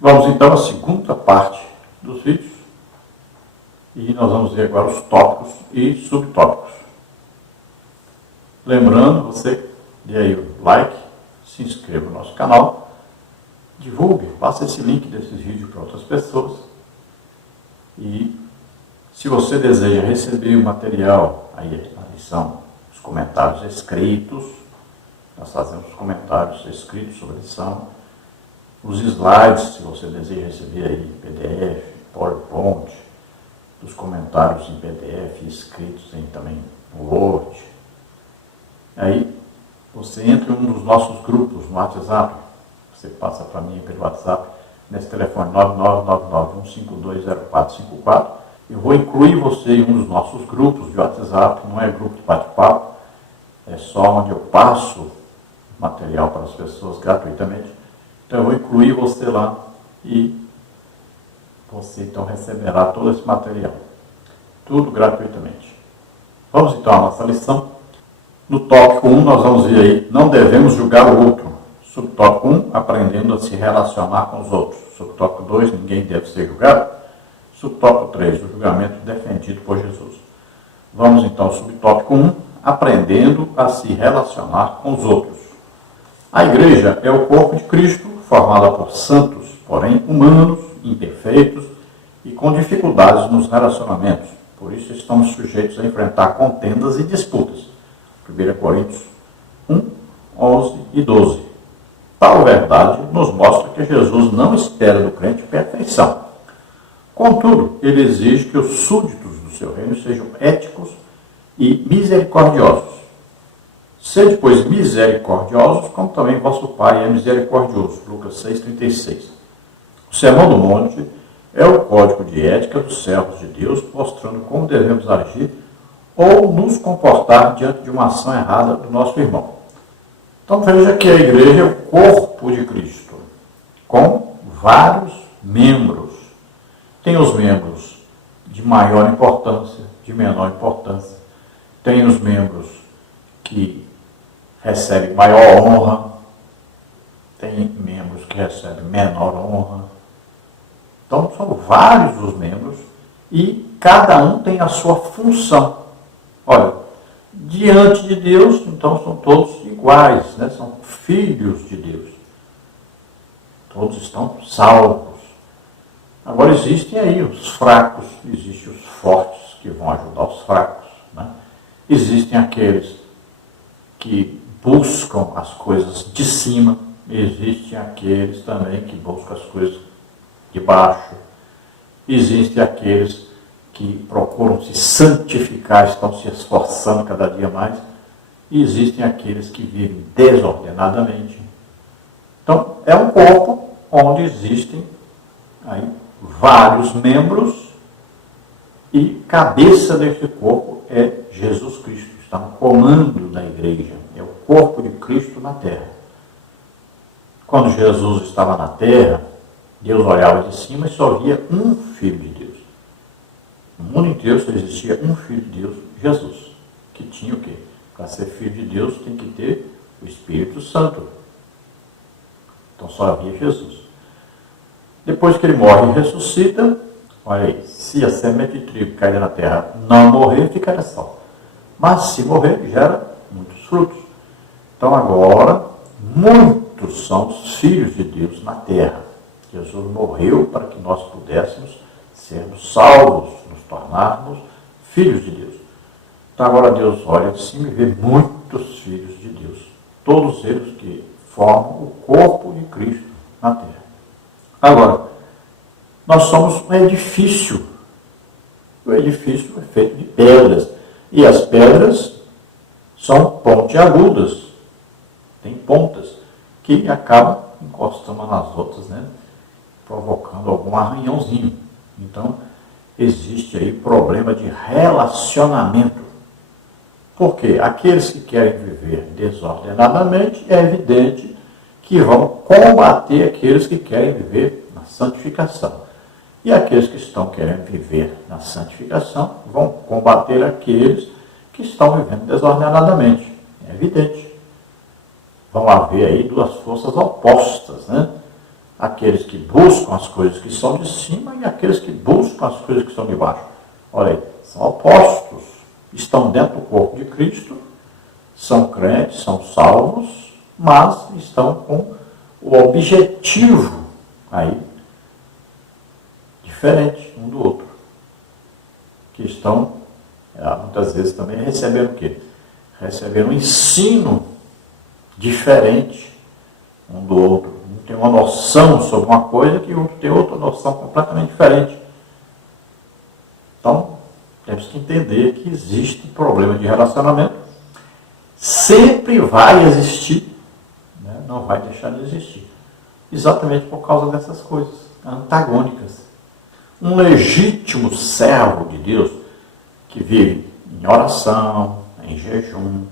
Vamos então à segunda parte dos vídeos e nós vamos ver agora os tópicos e subtópicos. Lembrando, você dê aí o like, se inscreva no nosso canal, divulgue, passe esse link desses vídeos para outras pessoas e se você deseja receber o material, aí a lição, os comentários escritos, nós fazemos comentários escritos sobre a lição, os slides, se você deseja receber aí PDF, PowerPoint, os comentários em PDF escritos em também no Word. Aí você entra em um dos nossos grupos no WhatsApp, você passa para mim pelo WhatsApp, nesse telefone 99991520454. Eu vou incluir você em um dos nossos grupos de WhatsApp, não é grupo de bate-papo, é só onde eu passo material para as pessoas gratuitamente. Então eu vou incluir você lá e você então receberá todo esse material. Tudo gratuitamente. Vamos então à nossa lição. No tópico 1 nós vamos ver aí, não devemos julgar o outro. Subtópico 1, aprendendo a se relacionar com os outros. Subtópico 2, ninguém deve ser julgado. Subtópico 3, o julgamento defendido por Jesus. Vamos então ao subtópico 1, aprendendo a se relacionar com os outros. A igreja é o corpo de Cristo, formada por santos, porém humanos, imperfeitos e com dificuldades nos relacionamentos. Por isso estamos sujeitos a enfrentar contendas e disputas. 1 Coríntios 1, 11 e 12. Tal verdade nos mostra que Jesus não espera do crente perfeição. Contudo, ele exige que os súditos do seu reino sejam éticos e misericordiosos. Sede, pois, misericordiosos, como também vosso Pai é misericordioso. Lucas 6,36. O Sermão do Monte é o código de ética dos servos de Deus, mostrando como devemos agir ou nos comportar diante de uma ação errada do nosso irmão. Então veja que a igreja é o corpo de Cristo, com vários membros. Tem os membros de maior importância, de menor importância. Tem os membros que recebem maior honra. Tem membros que recebem menor honra. Então são vários os membros e cada um tem a sua função. Olha, diante de Deus, então são todos iguais, né? São filhos de Deus. Todos estão salvos. Agora existem aí os fracos, existem os fortes que vão ajudar os fracos, né? Existem aqueles que buscam as coisas de cima, existem aqueles também que buscam as coisas de baixo, existem aqueles que procuram se santificar, estão se esforçando cada dia mais, e existem aqueles que vivem desordenadamente. Então, é um corpo onde existem aí vários membros e cabeça deste corpo é Jesus Cristo, está no comando da igreja, é o corpo de Cristo na terra. Quando Jesus estava na terra, Deus olhava de cima e só via um Filho de Deus. No mundo inteiro só existia um Filho de Deus, Jesus, que tinha o quê? Para ser Filho de Deus tem que ter o Espírito Santo. Então só havia Jesus. Depois que ele morre e ressuscita, olha aí, se a semente de trigo cair na terra não morrer, ficará salvo. Mas se morrer, gera muitos frutos. Então agora, muitos são os filhos de Deus na terra. Jesus morreu para que nós pudéssemos sermos salvos, nos tornarmos filhos de Deus. Então agora Deus olha de cima e vê muitos filhos de Deus. Todos eles que formam o corpo de Cristo na terra. Agora, nós somos um edifício. O edifício é feito de pedras. E as pedras são pontiagudas. Tem pontas que acabam encostando umas nas outras, né? Provocando algum arranhãozinho. Então, existe aí problema de relacionamento. Porque aqueles que querem viver desordenadamente, é evidente que vão combater aqueles que querem viver na santificação. E aqueles que estão querendo viver na santificação vão combater aqueles que estão vivendo desordenadamente. É evidente. Vão haver aí duas forças opostas, né? aqueles que buscam as coisas que são de cima e aqueles que buscam as coisas que são de baixo. Olha aí, são opostos, estão dentro do corpo de Cristo, são crentes, são salvos, mas estão com o objetivo aí diferente um do outro. Que estão, muitas vezes também recebendo o quê? Recebendo um ensino diferente um do outro. Um tem uma noção sobre uma coisa que o outro tem outra noção completamente diferente. Então, temos que entender que existe problema de relacionamento. Sempre vai existir, né? Não vai deixar de existir. Exatamente por causa dessas coisas antagônicas. Um legítimo servo de Deus que vive em oração, em jejum,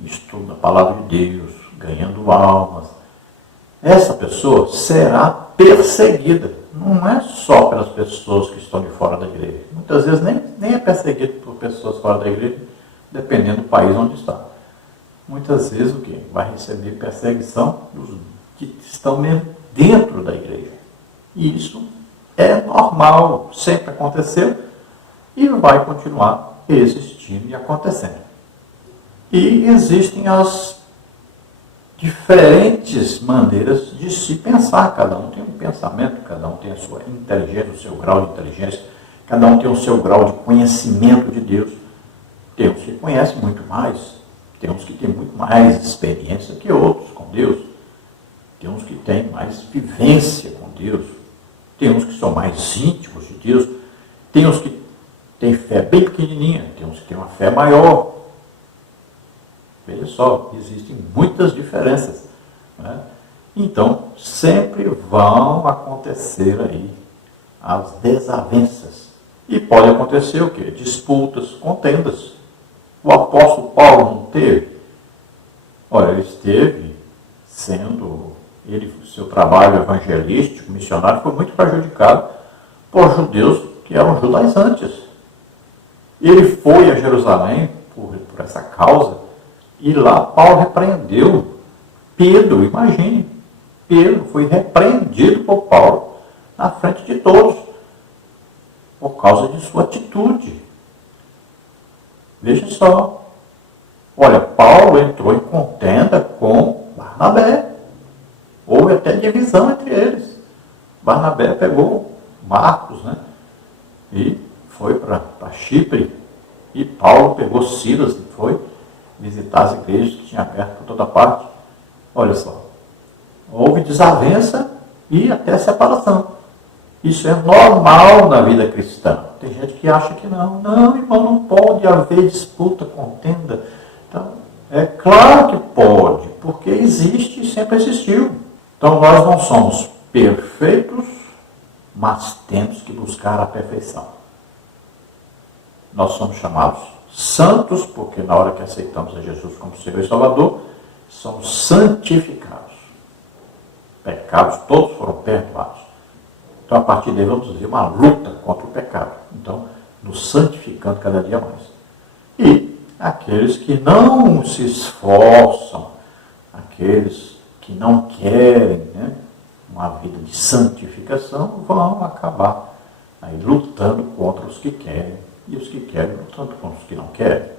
estuda a palavra de Deus, ganhando almas, essa pessoa será perseguida. Não é só pelas pessoas que estão de fora da igreja. Muitas vezes nem é perseguido por pessoas fora da igreja, dependendo do país onde está. Muitas vezes o quê? Vai receber perseguição dos que estão mesmo dentro da igreja. E isso é normal, sempre aconteceu e vai continuar existindo e acontecendo. E existem as diferentes maneiras de se pensar. Cada um tem um pensamento, cada um tem a sua inteligência, o seu grau de inteligência, cada um tem o seu grau de conhecimento de Deus. Tem uns que conhecem muito mais, tem uns que têm muito mais experiência que outros com Deus, tem uns que têm mais vivência com Deus, tem uns que são mais íntimos de Deus, tem uns que têm fé bem pequenininha, tem uns que têm uma fé maior. Veja só, existem muitas diferenças, né? Então, sempre vão acontecer aí as desavenças. E pode acontecer o quê? Disputas, contendas. O apóstolo Paulo não teve? Olha, ele esteve sendo, seu trabalho evangelístico, missionário, foi muito prejudicado por judeus que eram judaizantes. Ele foi a Jerusalém por essa causa, e lá Paulo repreendeu Pedro. Imagine, Pedro foi repreendido por Paulo na frente de todos, por causa de sua atitude. Veja só. Olha, Paulo entrou em contenda com Barnabé. Houve até divisão entre eles. Barnabé pegou Marcos, né? E foi para Chipre. E Paulo pegou Silas e foi visitar as igrejas que tinha aberto por toda parte. Olha só. Houve desavença e até separação. Isso é normal na vida cristã. Tem gente que acha que não. Não, irmão, não pode haver disputa, contenda. Então, é claro que pode, porque existe e sempre existiu. Então, nós não somos perfeitos, mas temos que buscar a perfeição. Nós somos chamados santos, porque na hora que aceitamos a Jesus como Senhor e Salvador, somos santificados. Pecados todos foram perdoados. Então, a partir daí, vamos ver uma luta contra o pecado. Então, nos santificando cada dia mais. E aqueles que não se esforçam, aqueles que não querem, né, uma vida de santificação, vão acabar aí lutando contra os que querem, e os que querem lutando contra os que não querem.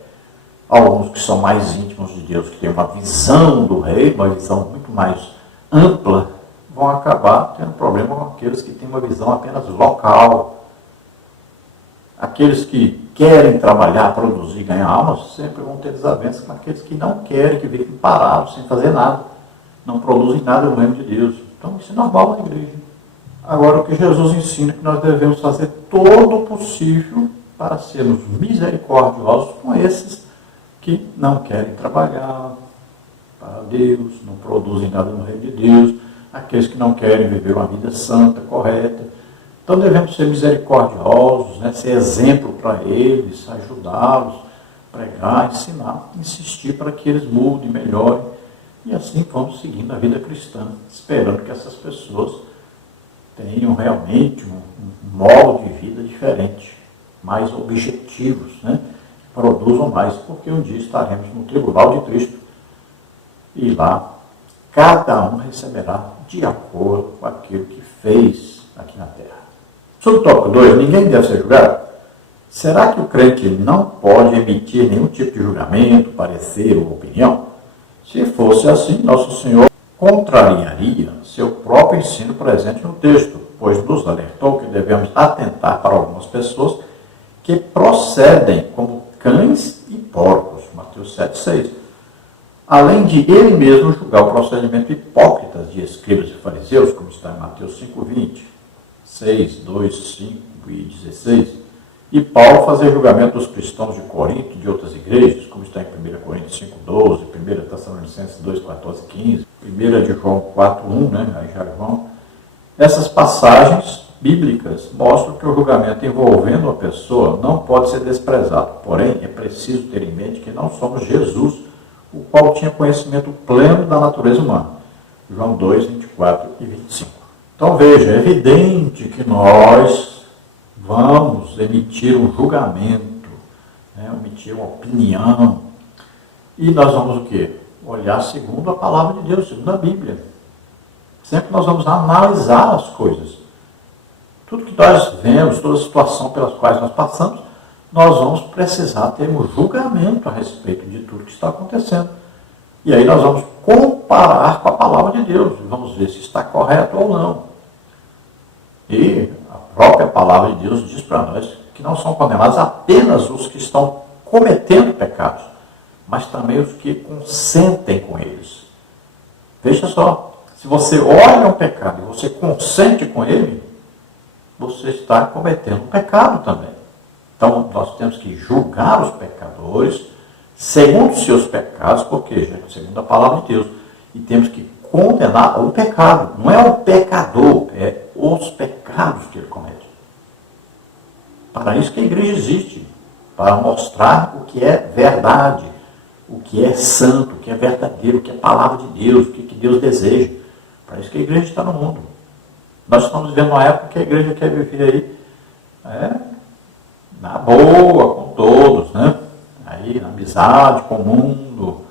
Alguns que são mais íntimos de Deus, que têm uma visão do reino, uma visão muito mais ampla, vão acabar tendo problema com aqueles que têm uma visão apenas local. Aqueles que querem trabalhar, produzir, ganhar almas, sempre vão ter desavenças com aqueles que não querem, que vivem parados, sem fazer nada. Não produzem nada no reino de Deus. Então, isso é normal na igreja. Agora, o que Jesus ensina é que nós devemos fazer todo o possível para sermos misericordiosos com esses que não querem trabalhar para Deus, não produzem nada no reino de Deus, aqueles que não querem viver uma vida santa, correta. Então devemos ser misericordiosos, né? Ser exemplo para eles, ajudá-los, pregar, ensinar, insistir para que eles mudem, melhorem. E assim vamos seguindo a vida cristã, esperando que essas pessoas tenham realmente um modo de vida diferente, mais objetivos, né? Produzam mais, porque um dia estaremos no tribunal de Cristo e lá cada um receberá de acordo com aquilo que fez aqui na terra. Sobre o tópico 2, ninguém deve ser julgado. Será que o crente não pode emitir nenhum tipo de julgamento, parecer ou opinião? Se fosse assim, nosso Senhor contrariaria seu próprio ensino presente no texto, pois nos alertou que devemos atentar para algumas pessoas que procedem como cães e porcos, Mateus 7,6. Além de ele mesmo julgar o procedimento hipócritas de escribas e fariseus, como está em Mateus 5,20, 6, 2, 5 e 16, e Paulo fazer julgamento dos cristãos de Corinto e de outras igrejas, como está em 1 Coríntios 5,12, 1 Tessalonicenses 2,14, 15, 1 de João 4,1, aí já João. Essas passagens bíblicas mostram que o julgamento envolvendo a pessoa não pode ser desprezado. Porém, é preciso ter em mente que não somos Jesus, o qual tinha conhecimento pleno da natureza humana. João 2, 24 e 25. Então veja, é evidente que nós vamos emitir um julgamento, emitir uma opinião, e nós vamos o quê? Olhar segundo a palavra de Deus, segundo a Bíblia. Sempre nós vamos analisar as coisas. Tudo que nós vemos, toda a situação pelas quais nós passamos, nós vamos precisar ter um julgamento a respeito de tudo que está acontecendo. E aí nós vamos comparar com a palavra de Deus, vamos ver se está correto ou não. E a própria palavra de Deus diz para nós que não são condenados apenas os que estão cometendo pecados, mas também os que consentem com eles. Veja só, se você olha um pecado e você consente com ele, você está cometendo um pecado também. Então, nós temos que julgar os pecadores segundo os seus pecados, porque segundo a palavra de Deus. E temos que condenar o pecado. Não é o pecador, é os pecados que ele comete. Para isso que a igreja existe. Para mostrar o que é verdade, o que é santo, o que é verdadeiro, o que é palavra de Deus, o que Deus deseja. Para isso que a igreja está no mundo. Nós estamos vivendo uma época que a igreja quer viver aí na boa, com todos, aí na amizade com o mundo.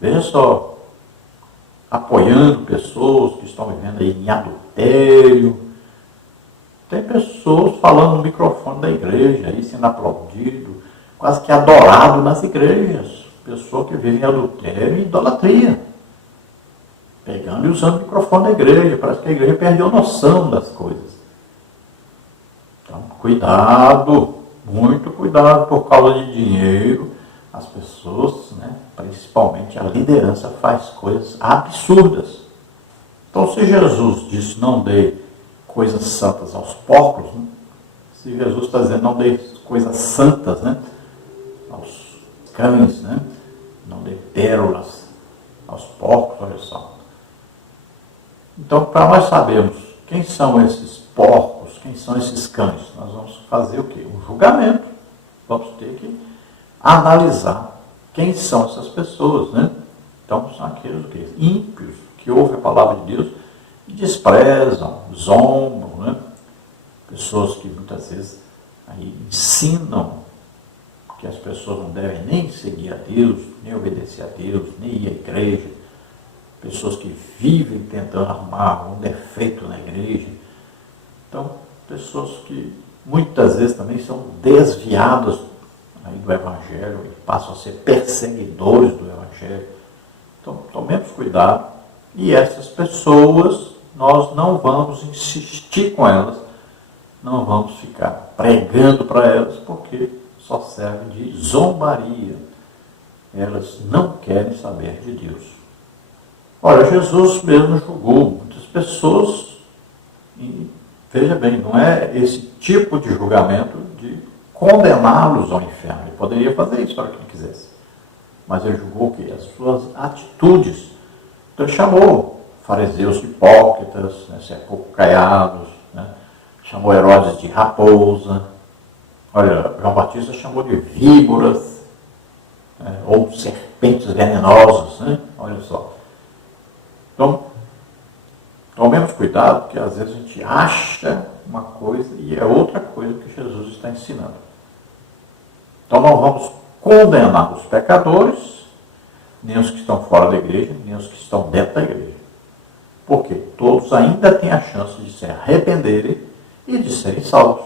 Veja só, apoiando pessoas que estão vivendo aí em adultério. Tem pessoas falando no microfone da igreja, aí sendo aplaudido, quase que adorado nas igrejas. Pessoas que vivem em adultério e idolatria. Pegando e usando o microfone da igreja. Parece que a igreja perdeu noção das coisas. Então, cuidado, muito cuidado, por causa de dinheiro. As pessoas, principalmente a liderança, faz coisas absurdas. Então, se Jesus disse não dê coisas santas aos porcos, se Jesus está dizendo não dê coisas santas aos cães, não dê pérolas aos porcos, olha só. Então, para nós sabermos quem são esses porcos, quem são esses cães, nós vamos fazer o quê? Um julgamento. Vamos ter que analisar quem são essas pessoas, Então, são aqueles o quê? Ímpios, que ouvem a palavra de Deus e desprezam, zombam, Pessoas que muitas vezes aí ensinam que as pessoas não devem nem seguir a Deus, nem obedecer a Deus, nem ir à igreja. Pessoas que vivem tentando arrumar um defeito na igreja. Então, pessoas que muitas vezes também são desviadas aí do Evangelho e passam a ser perseguidores do Evangelho. Então, tomemos cuidado. E essas pessoas, nós não vamos insistir com elas, não vamos ficar pregando para elas, porque só serve de zombaria. Elas não querem saber de Deus. Olha, Jesus mesmo julgou muitas pessoas, e veja bem, não é esse tipo de julgamento de condená-los ao inferno. Ele poderia fazer isso para quem quisesse. Mas ele julgou o quê? As suas atitudes. Então ele chamou fariseus de hipócritas, sepulcaiados, chamou Herodes de raposa. Olha, João Batista chamou de víboras, ou serpentes venenosas, olha só. Então, tomemos cuidado, porque às vezes a gente acha uma coisa e é outra coisa que Jesus está ensinando. Então, não vamos condenar os pecadores, nem os que estão fora da igreja, nem os que estão dentro da igreja. Porque todos ainda têm a chance de se arrependerem e de serem salvos.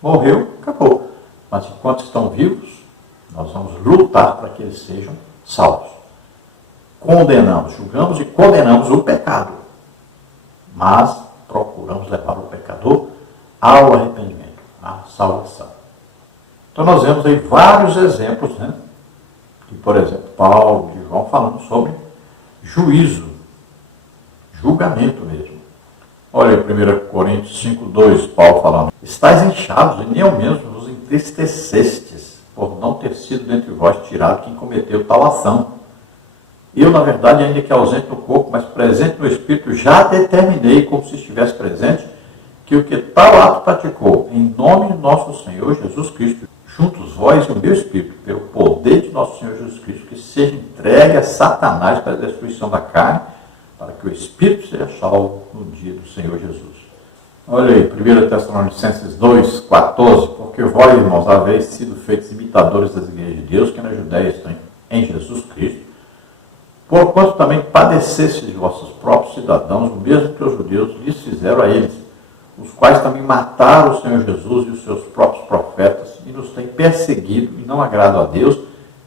Morreu, acabou. Mas enquanto estão vivos, nós vamos lutar para que eles sejam salvos. Condenamos, julgamos e condenamos o pecado. Mas procuramos levar o pecador ao arrependimento, à salvação. Então nós vemos aí vários exemplos, né? E, por exemplo, Paulo e João falando sobre juízo, julgamento mesmo. Olha, 1 Coríntios 5:2, Paulo falando: estáis inchados, e nem ao menos vos entristecestes, por não ter sido dentre vós tirado quem cometeu tal ação. Eu, na verdade, ainda que ausente no corpo, mas presente no Espírito, já determinei, como se estivesse presente, que o que tal ato praticou, em nome de nosso Senhor Jesus Cristo, juntos vós e o meu Espírito, pelo poder de nosso Senhor Jesus Cristo, que seja entregue a Satanás para a destruição da carne, para que o Espírito seja salvo no dia do Senhor Jesus. Olha aí, 1 Tessalonicenses 2:14, porque vós, irmãos, haveis sido feitos imitadores das igrejas de Deus, que na Judéia estão em Jesus Cristo, porquanto também padecestes de vossos próprios cidadãos, o mesmo que os judeus lhes fizeram a eles, os quais também mataram o Senhor Jesus e os seus próprios profetas, e nos têm perseguido e não agradam a Deus,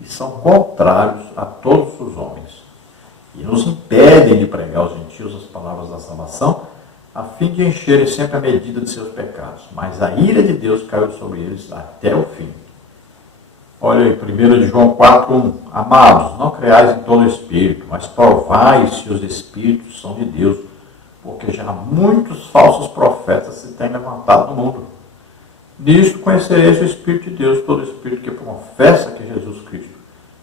e são contrários a todos os homens. E nos impedem de pregar aos gentios as palavras da salvação, a fim de encherem sempre a medida de seus pecados. Mas a ira de Deus caiu sobre eles até o fim. Olha aí, 1 João 4:1. Amados, não creais em todo espírito, mas provai se os espíritos são de Deus, porque já muitos falsos profetas se têm levantado no mundo. Nisto conhecereis o Espírito de Deus. Todo espírito que confessa que Jesus Cristo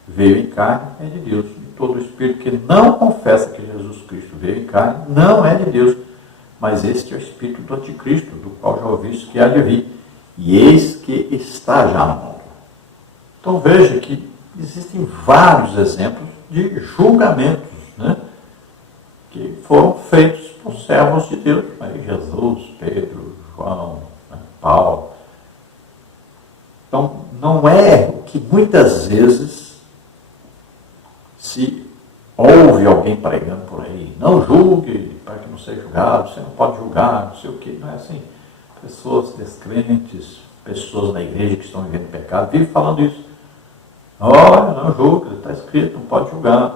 veio em carne é de Deus. E todo espírito que não confessa que Jesus Cristo veio em carne não é de Deus. Mas este é o espírito do anticristo, do qual já ouviste que há de vir. E eis que está já no mundo. Então veja que existem vários exemplos de julgamentos, né, que foram feitos por servos de Deus. Aí Jesus, Pedro, João, né, Paulo. Então não é o que muitas vezes se ouve alguém pregando por aí. Não julgue para que não seja julgado, você não pode julgar, não sei o quê. Não é assim. Pessoas descrentes, pessoas na igreja que estão vivendo pecado, vivem falando isso. Olha, não julga, está escrito, não pode julgar.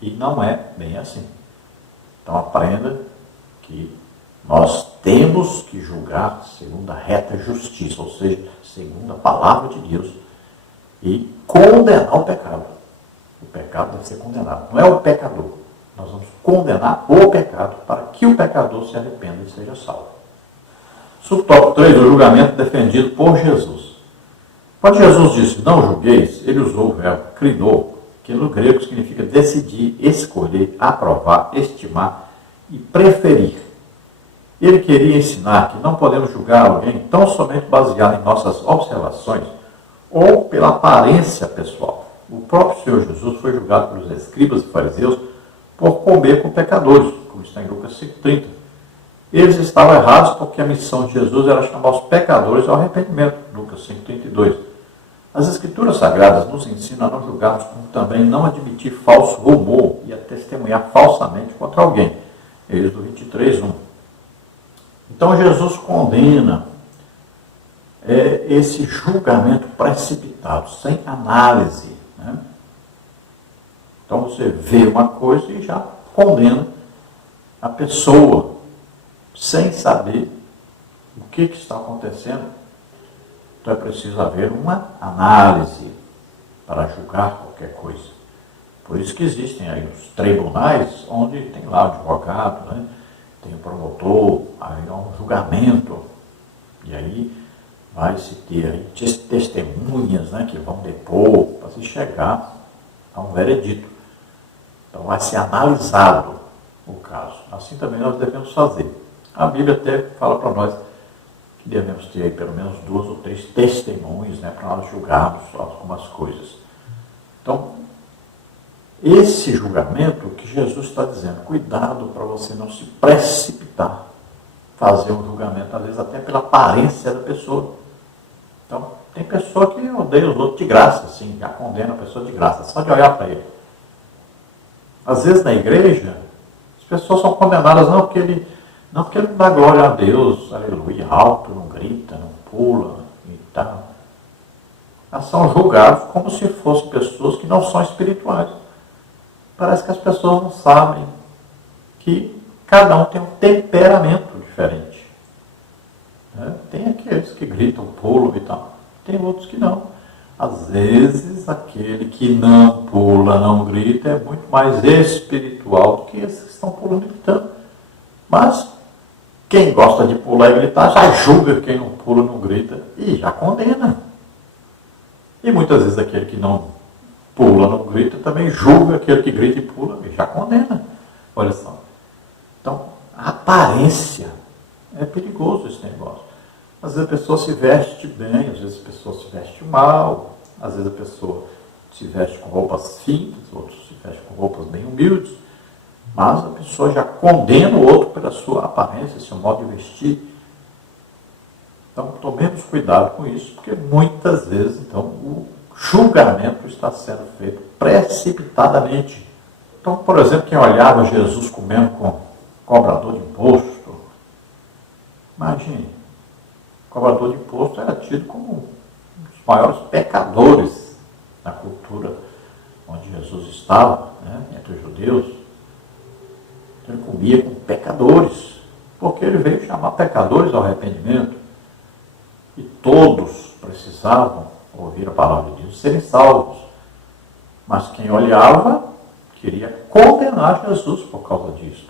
E não é bem assim. Então aprenda que nós temos que julgar segundo a reta justiça, ou seja, segundo a palavra de Deus, e condenar o pecado. O pecado deve ser condenado, não é o pecador. Nós vamos condenar o pecado para que o pecador se arrependa e seja salvo. Subtópico 3, o julgamento defendido por Jesus. Quando Jesus disse, não julgueis, ele usou o verbo krinou, que no grego significa decidir, escolher, aprovar, estimar e preferir. Ele queria ensinar que não podemos julgar alguém tão somente baseado em nossas observações ou pela aparência pessoal. O próprio Senhor Jesus foi julgado pelos escribas e fariseus por comer com pecadores, como está em Lucas 5:30. Eles estavam errados porque a missão de Jesus era chamar os pecadores ao arrependimento, Lucas 5:32. As Escrituras Sagradas nos ensinam a não julgarmos, como também não admitir falso rumor e a testemunhar falsamente contra alguém. Êxodo 23:1. Então Jesus condena esse julgamento precipitado, sem análise. Né? Então você vê uma coisa e já condena a pessoa, sem saber o que está acontecendo. Então é preciso haver uma análise para julgar qualquer coisa. Por isso que existem aí os tribunais, onde tem lá o advogado, né? Tem o promotor, aí há um julgamento. E aí vai se ter aí testemunhas, né, que vão depor para se chegar a um veredito. Então vai ser analisado o caso. Assim também nós devemos fazer. A Bíblia até fala para nós que devemos ter aí pelo menos 2 ou 3 testemunhas, né, para nós julgarmos algumas coisas. Então, esse julgamento que Jesus está dizendo, cuidado para você não se precipitar, fazer um julgamento, às vezes até pela aparência da pessoa. Então, tem pessoa que odeia os outros de graça, assim, já condena a pessoa de graça, só de olhar para ele. Às vezes na igreja, as pessoas são condenadas não porque ele não dá glória a Deus, aleluia, alto, não grita, não pula e tal. Elas são julgadas como se fossem pessoas que não são espirituais. Parece que as pessoas não sabem que cada um tem um temperamento diferente. Tem aqueles que gritam, pulam e tal. Tem outros que não. Às vezes, aquele que não pula, não grita, é muito mais espiritual do que esses que estão pulando e gritando. Mas, quem gosta de pular e gritar, já julga quem não pula, não grita e já condena. E muitas vezes aquele que não pula, não grita, também julga aquele que grita e pula e já condena. Olha só. Então, a aparência é perigoso esse negócio. Às vezes a pessoa se veste bem, às vezes a pessoa se veste mal, às vezes a pessoa se veste com roupas finas, outros se vestem com roupas bem humildes, mas a pessoa já condena o outro pela sua aparência, seu modo de vestir. Então, tomemos cuidado com isso, porque muitas vezes, então, o julgamento está sendo feito precipitadamente. Então, por exemplo, quem olhava Jesus comendo com cobrador de imposto, imagine, cobrador de imposto era tido como um dos maiores pecadores na cultura onde Jesus estava, entre os judeus. Ele comia com pecadores, porque ele veio chamar pecadores ao arrependimento. E todos precisavam ouvir a palavra de Deus e serem salvos. Mas quem olhava queria condenar Jesus por causa disso.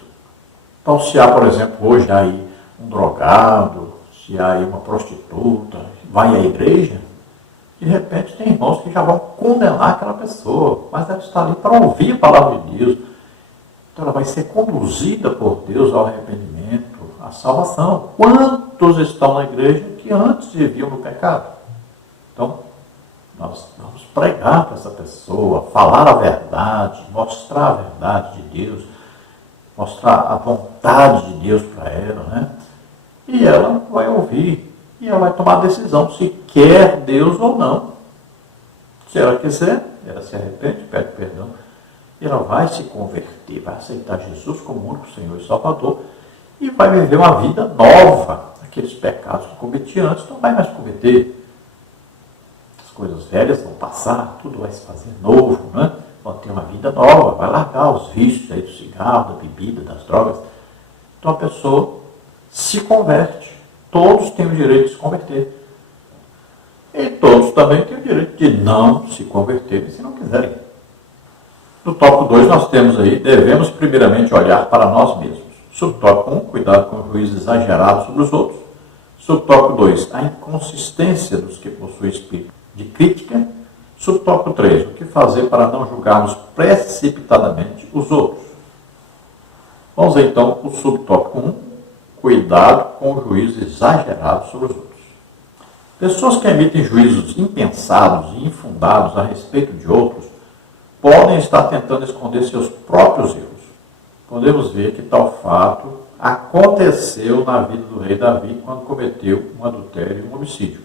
Então, se há, por exemplo, hoje aí um drogado, se há aí uma prostituta, vai à igreja, de repente tem irmãos que já vão condenar aquela pessoa, mas ela está ali para ouvir a palavra de Deus. Então ela vai ser conduzida por Deus ao arrependimento, à salvação. Quantos estão na igreja que antes viviam no pecado? Então, nós vamos pregar para essa pessoa, falar a verdade, mostrar a verdade de Deus, mostrar a vontade de Deus para ela, E ela vai ouvir, e ela vai tomar a decisão se quer Deus ou não. Se ela quiser, ela se arrepende, pede perdão, e ela vai se converter, vai aceitar Jesus como único Senhor e Salvador, e vai viver uma vida nova. Aqueles pecados que cometia antes não vai mais cometer. As coisas velhas vão passar, tudo vai se fazer novo, Vão ter uma vida nova, vai largar os vícios aí do cigarro, da bebida, das drogas. Então a pessoa se converte. Todos têm o direito de se converter. E todos também têm o direito de não se converterem se não quiserem. No tópico 2 nós temos aí, devemos primeiramente olhar para nós mesmos. Subtópico 1, cuidado com o juízo exagerado sobre os outros. Subtópico 2, a inconsistência dos que possuem espírito de crítica. Subtópico 3, o que fazer para não julgarmos precipitadamente os outros. Vamos ver então o subtópico 1, cuidado com o juízo exagerado sobre os outros. Pessoas que emitem juízos impensados e infundados a respeito de outros podem estar tentando esconder seus próprios erros. Podemos ver que tal fato aconteceu na vida do rei Davi quando cometeu um adultério e um homicídio.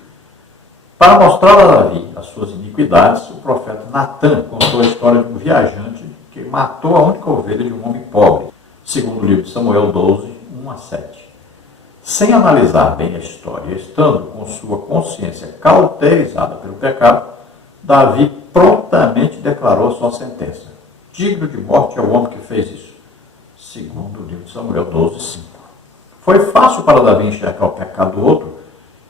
Para mostrar a Davi as suas iniquidades, o profeta Natan contou a história de um viajante que matou a única ovelha de um homem pobre, segundo o livro de Samuel 12, 1 a 7. Sem analisar bem a história, estando com sua consciência cauterizada pelo pecado, Davi prontamente declarou sua sentença. Digno de morte é o homem que fez isso, segundo o livro de Samuel 12, 5. Foi fácil para Davi enxergar o pecado do outro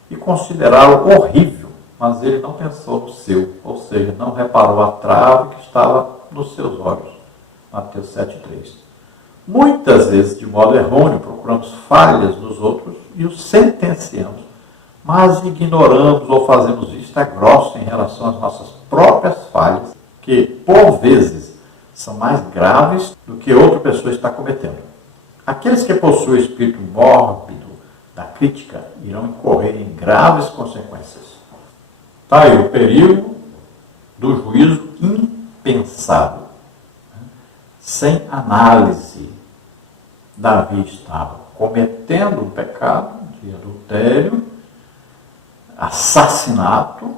e considerá-lo horrível, mas ele não pensou no seu, ou seja, não reparou a trave que estava nos seus olhos. Mateus 7,3. Muitas vezes, de modo errôneo, procuramos falhas nos outros e os sentenciamos, mas ignoramos ou fazemos vista grossa em relação às nossas próprias falhas, que, por vezes, são mais graves do que outra pessoa está cometendo. Aqueles que possuem o espírito mórbido da crítica irão incorrer em graves consequências. Está aí o perigo do juízo impensado, sem análise. Davi estava cometendo um pecado de adultério, assassinato,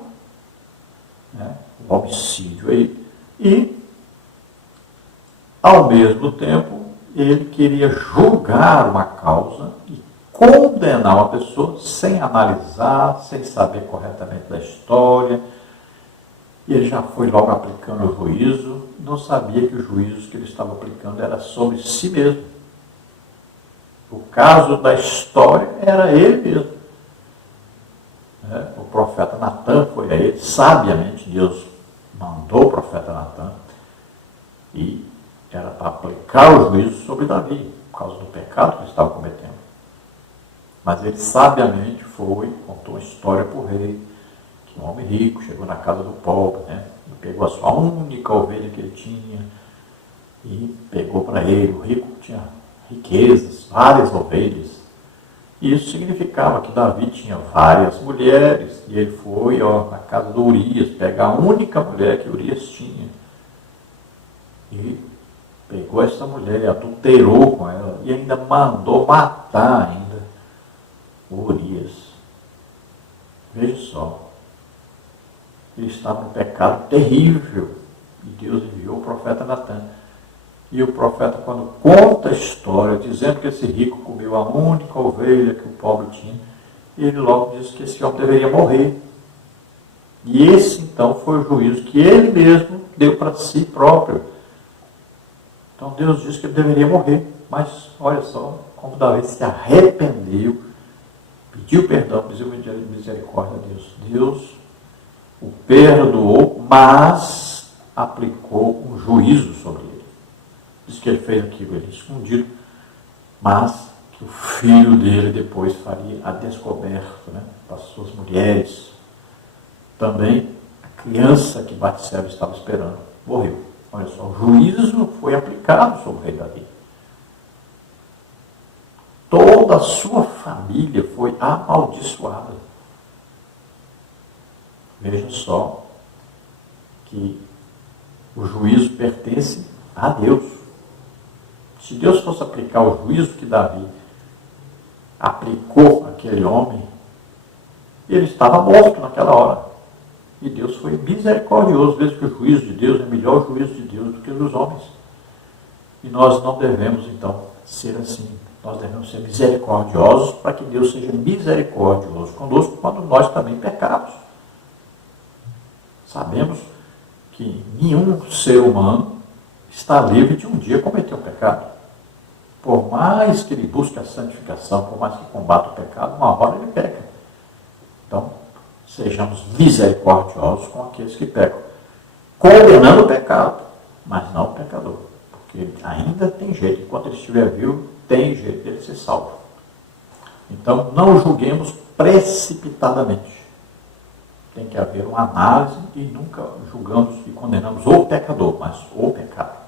homicídio aí, e Ao mesmo tempo, ele queria julgar uma causa e condenar uma pessoa sem analisar, sem saber corretamente da história. E ele já foi logo aplicando o juízo, não sabia que os juízos que ele estava aplicando era sobre si mesmo. O caso da história era ele mesmo. O profeta Natan foi a ele, sabiamente Deus mandou o profeta Natan, e era para aplicar o juízo sobre Davi, por causa do pecado que ele estava cometendo. Mas ele sabiamente foi, contou uma história para o rei, que um homem rico chegou na casa do pobre, e pegou a sua única ovelha que ele tinha, e pegou para ele. O rico tinha riquezas, várias ovelhas. E isso significava que Davi tinha várias mulheres, e ele foi na casa do Urias, pegar a única mulher que Urias tinha. E pegou essa mulher, adulterou com ela, e ainda mandou matar ainda o Urias. Veja só, ele estava num pecado terrível, e Deus enviou o profeta Natan. E o profeta, quando conta a história, dizendo que esse rico comeu a única ovelha que o pobre tinha, ele logo diz que esse homem deveria morrer. E esse, então, foi o juízo que ele mesmo deu para si próprio. Então, Deus disse que ele deveria morrer. Mas, olha só, como Davi se arrependeu, pediu perdão, pediu misericórdia a Deus. Deus o perdoou, mas aplicou um juízo sobre ele. Diz que ele fez aquilo ali escondido, mas que o filho dele depois faria a descoberta, para as suas mulheres. Também a criança que Batseba estava esperando morreu. Olha só, o juízo foi aplicado sobre o rei Davi. Toda a sua família foi amaldiçoada. Veja só que o juízo pertence a Deus. Se Deus fosse aplicar o juízo que Davi aplicou àquele homem, ele estava morto naquela hora. E Deus foi misericordioso. Veja que o juízo de Deus é melhor o juízo de Deus do que o dos homens. E nós não devemos, então, ser assim. Nós devemos ser misericordiosos para que Deus seja misericordioso conosco quando nós também pecamos. Sabemos que nenhum ser humano está livre de um dia cometer um pecado. Por mais que ele busque a santificação, por mais que combata o pecado, uma hora ele peca. Então, sejamos misericordiosos com aqueles que pecam, condenando o pecado, mas não o pecador. Porque ainda tem jeito, enquanto ele estiver vivo, tem jeito dele ser salvo. Então, não julguemos precipitadamente. Tem que haver uma análise e nunca julgamos e condenamos o pecador, mas o pecado.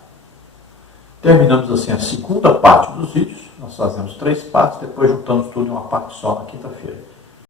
Terminamos assim a segunda parte dos vídeos. Nós fazemos 3 partes, depois juntamos tudo em uma parte só na quinta-feira.